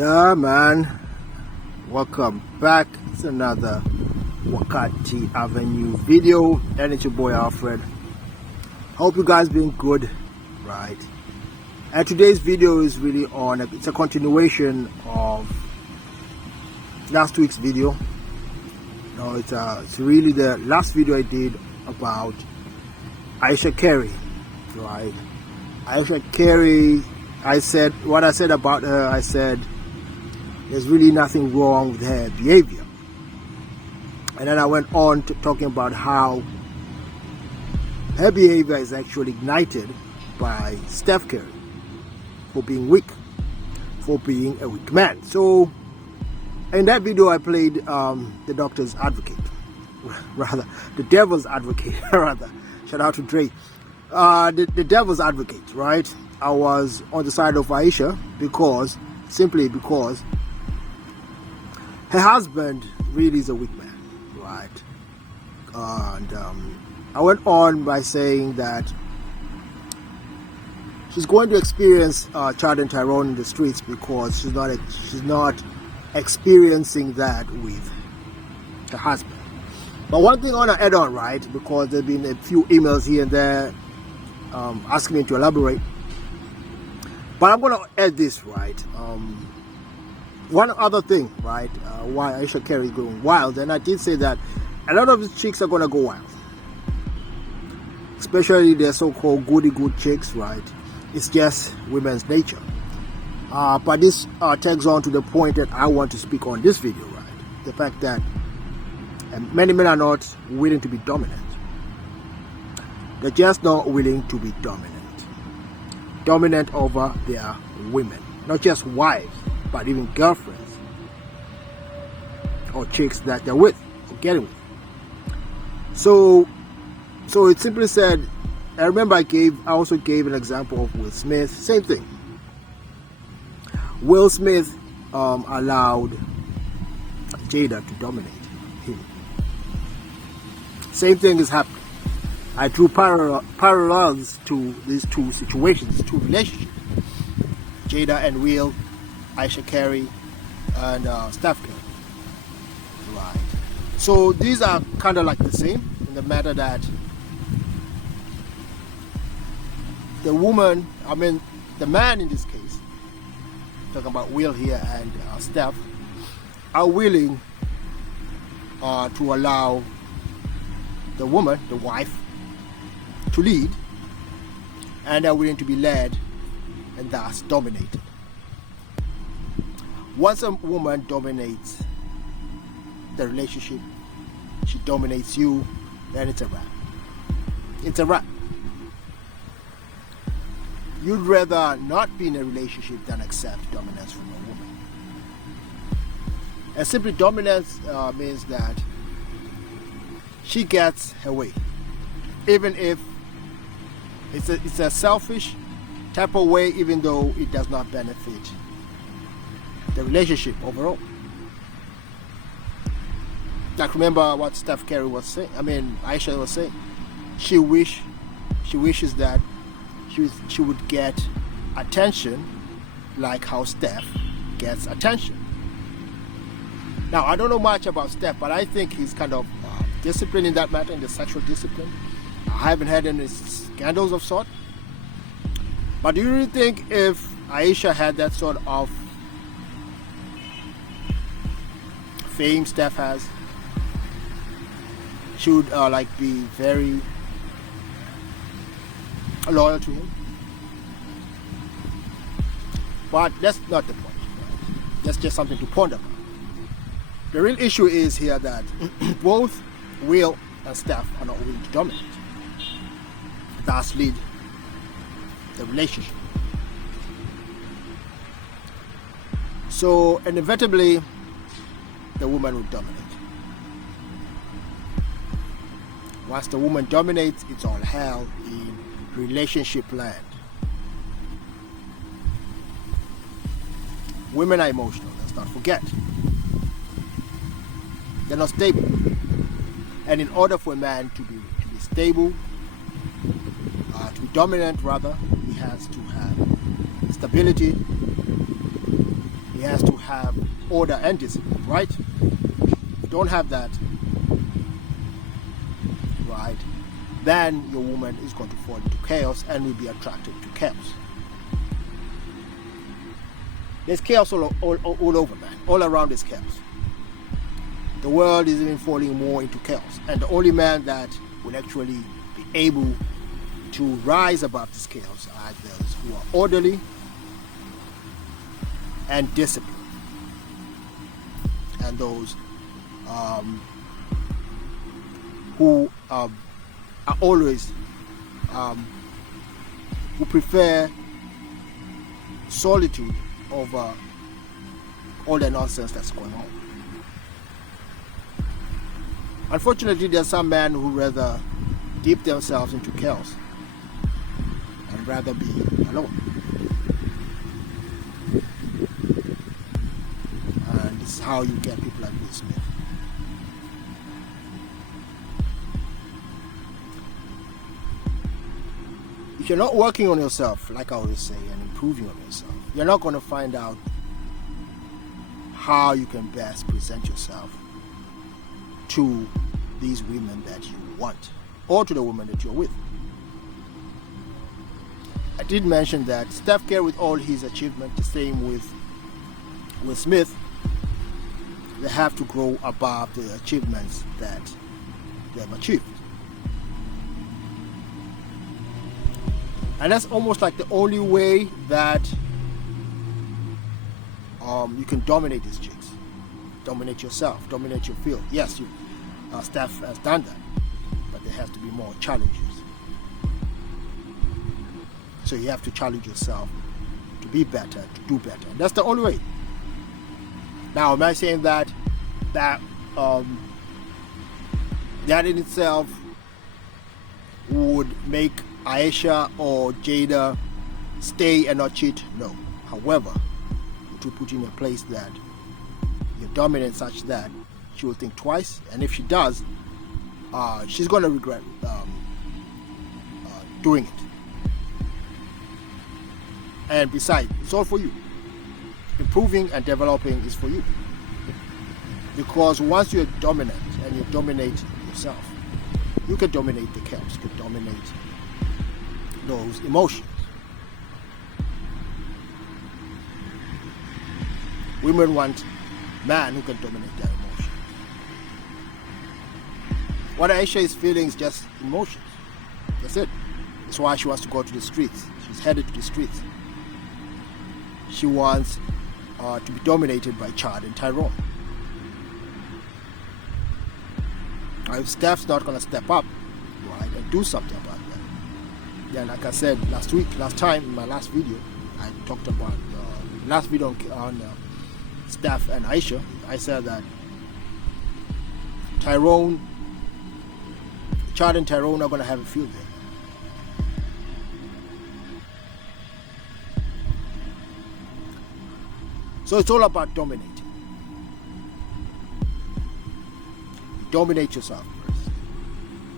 Yeah, man. Welcome back. It's another Wakati Avenue video, and it's your boy Alfred. Hope you guys been good, right? And today's video is really on. It's a continuation of last week's video. No, it's really the last video I did about Ayesha Curry, right? Ayesha Curry. I said what I said about her. I said there's really nothing wrong with her behavior. And then I went on to talking about how her behavior is actually ignited by Steph Curry for being weak, for being a weak man. So in that video I played the doctor's advocate, rather the devil's advocate, rather. Shout out to Dre. The devil's advocate, right? I was on the side of Ayesha simply because her husband really is a weak man, right? And I went on by saying that she's going to experience Chad and Tyrone in the streets because she's not experiencing that with her husband. But one thing I want to add on, right? Because there've been a few emails here and there asking me to elaborate. But I'm going to add this, right? One other thing, right? Why Ayesha Curry is going wild, and I did say that a lot of these chicks are going to go wild, especially the so-called goody-good chicks, right? It's just women's nature. But this tags on to the point that I want to speak on this video, right? The fact that many men are not willing to be dominant. They're just not willing to be dominant over their women, not just wives, but even girlfriends or chicks that they're with or getting with. So it simply said, I remember I also gave an example of Will Smith. Same thing. Will Smith allowed Jada to dominate him. Same thing is happening. I drew parallels to these two situations, two relationships. Jada and Will, Ayesha Curry, and Steph Curry. Right. So these are kind of like the same in the matter that the man in this case, talking about Will here and Steph, are willing to allow the woman, the wife, to lead, and are willing to be led and thus dominated. Once a woman dominates the relationship, she dominates you, then it's a wrap. It's a wrap. You'd rather not be in a relationship than accept dominance from a woman. And simply dominance means that she gets her way, even if it's a selfish type of way, even though it does not benefit the relationship overall. Like, remember what Steph Curry was saying. Ayesha was saying. She wishes that she would get attention like how Steph gets attention. Now, I don't know much about Steph, but I think he's kind of disciplined in that matter, in the sexual discipline. I haven't had any scandals of sort. But do you really think if Ayesha had that sort of fame Steph has, she would be very loyal to him? But that's not the point. Right? That's just something to ponder about. The real issue is here that both Will and Steph are not willing to dominate, thus lead the relationship. So inevitably the woman will dominate. Once the woman dominates, it's all hell in relationship land. Women are emotional, let's not forget. They're not stable. And in order for a man to be stable, to be dominant rather, he has to have stability, he has to have order and discipline, right? If you don't have that, right, then your woman is going to fall into chaos and will be attracted to chaos. There's chaos all over, man. All around is chaos. The world is even falling more into chaos. And the only man that will actually be able to rise above this chaos are those who are orderly and disciplined. And those who are always, who prefer solitude over all the nonsense that's going on. Unfortunately, there are some men who rather dip themselves into chaos and rather be alone. And this is how you get people like Will Smith. If you're not working on yourself, like I always say, and improving on yourself, you're not going to find out how you can best present yourself to these women that you want, or to the woman that you're with. I did mention that Steph Curry, with all his achievement, the same with Will Smith, they have to grow above the achievements that they have achieved. And that's almost like the only way that you can dominate these chicks. Dominate yourself, dominate your field. Yes, Steph has done that, but there has to be more challenges. So you have to challenge yourself to be better, to do better. And that's the only way. Now, am I saying that that in itself would make Ayesha or Jada stay and not cheat? No. However, it will put you in a place that you're dominant such that she will think twice, and if she does, she's going to regret doing it. And besides, it's all for you. Improving and developing is for you. Because once you're dominant and you dominate yourself, you can dominate the chaos, you can dominate those emotions. Women want men who can dominate their emotions. What Ayesha is feeling is just emotions. That's it. That's why she wants to go to the streets. She's headed to the streets. She wants to be dominated by Chad and Tyrone. If Steph's not going to step up, right, and do something about that, then, like I said last time in my last video, I talked about last video on Steph and Ayesha. I said that Chad and Tyrone are going to have a field day. So it's all about dominating. Dominate yourself first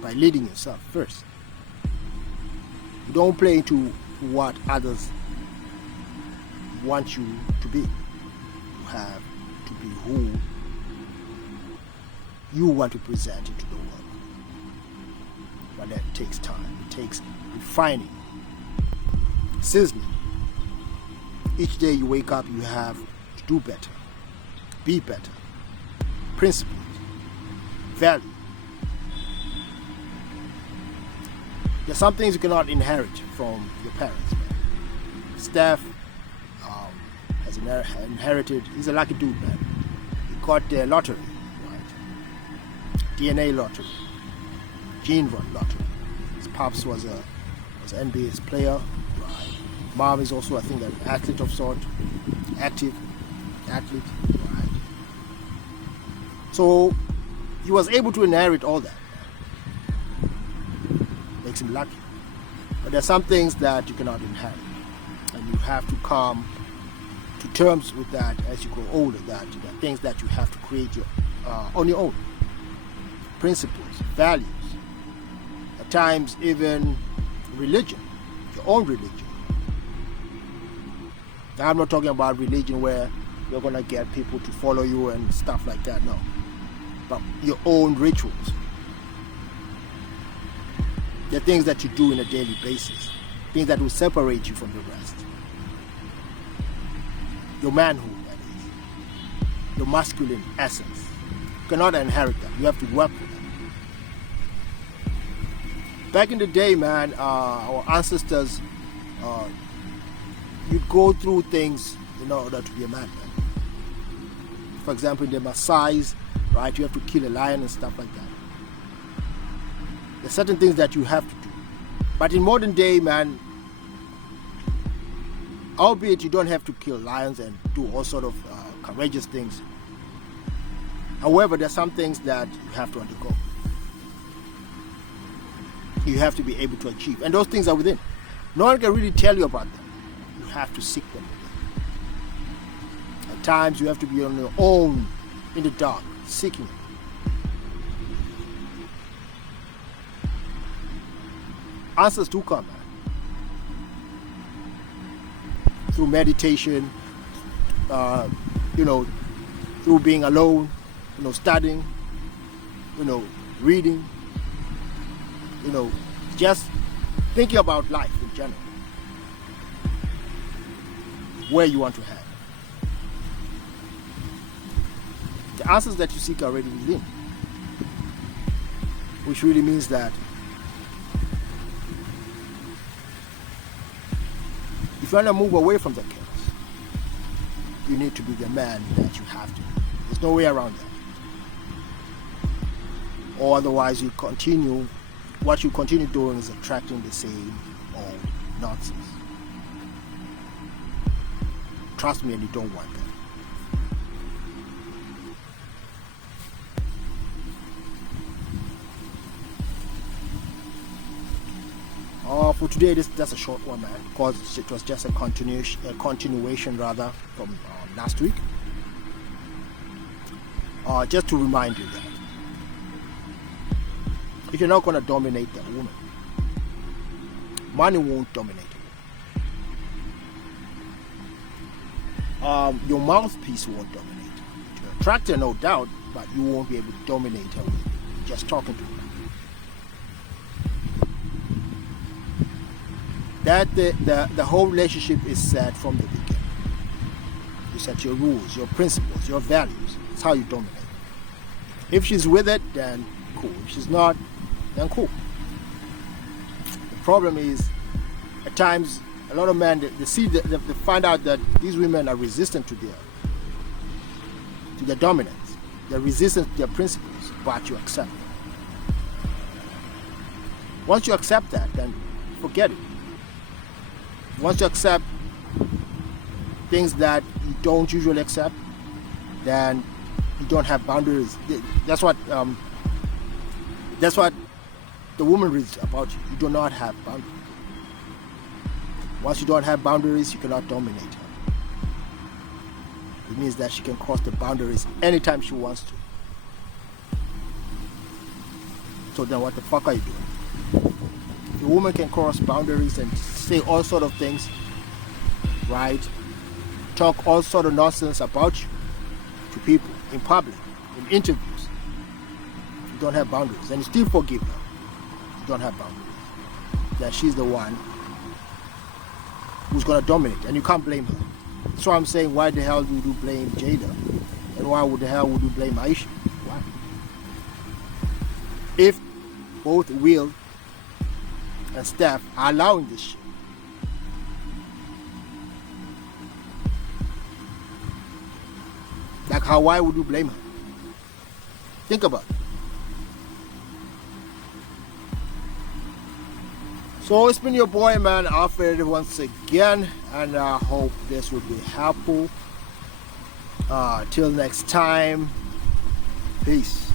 by leading yourself first. You don't play into what others want you to be. You have to be who you want to present into the world. But that takes time. It takes refining, sizzling. Each day you wake up, you have to do better, be better, principles, value. There's some things you cannot inherit from your parents, man. Steph has inherited, he's a lucky dude, man. He got the lottery, right? DNA lottery, gene lottery. His pops was an NBA player, right? Mom is also, I think, an athlete of sort, active athlete, right? So he was able to inherit all that. Makes him lucky. But there are some things that you cannot inherit, and you have to come to terms with that as you grow older. That there are things that you have to create on your own. Principles, values, at times even religion, your own religion. Now, I'm not talking about religion where you're gonna get people to follow you and stuff like that. No, but your own rituals, the things that you do on a daily basis, things that will separate you from the rest. Your manhood, that is, your masculine essence. You cannot inherit that. You have to work with that. Back in the day, man, our ancestors, you'd go through things in order to be a man. For example, in the Maasai's, right, you have to kill a lion and stuff like that. There's certain things that you have to do. But in modern day, man, albeit you don't have to kill lions and do all sort of courageous things. However, there's some things that you have to undergo. You have to be able to achieve. And those things are within. No one can really tell you about them. You have to seek them within. At times, you have to be on your own in the dark, seeking it. Answers do come, man. Through meditation, through being alone, studying, reading, just thinking about life in general. Where you want to head. The answers that you seek are already within. Which really means that if you want to move away from the chaos, you need to be the man that you have to be. There's no way around that. Or otherwise what you continue doing is attracting the same old nonsense. Trust me, and you don't want that. For today, that's a short one, man, because it was just a continuation rather from last week. Just to remind you that if you're not going to dominate the woman, money won't dominate her. Your mouthpiece won't dominate her. To attract her, no doubt, but you won't be able to dominate her with just talking to her. That the whole relationship is set from the beginning. You set your rules, your principles, your values. It's how you dominate. If she's with it, then cool. If she's not, then cool. The problem is, at times, a lot of men, they find out that these women are resistant to their dominance. They're resistant to their principles, but you accept them. Once you accept that, then forget it. Once you accept things that you don't usually accept, then you don't have boundaries. That's what the woman reads about you. You do not have boundaries. Once you don't have boundaries, you cannot dominate her. It means that she can cross the boundaries anytime she wants to. So then what the fuck are you doing? The woman can cross boundaries and say all sort of things, right? Talk all sort of nonsense about you to people in public, in interviews. You don't have boundaries, and you still forgive her. You don't have boundaries. That she's the one who's gonna dominate, and you can't blame her. That's why I'm saying, why the hell would you blame Jada? And why the hell would you blame Ayesha? Why? If both Will and Steph are allowing this shit. Like why would you blame her? Think about it. So it's been your boy, man, Alfred, once again, and I hope this will be helpful. Till next time, peace.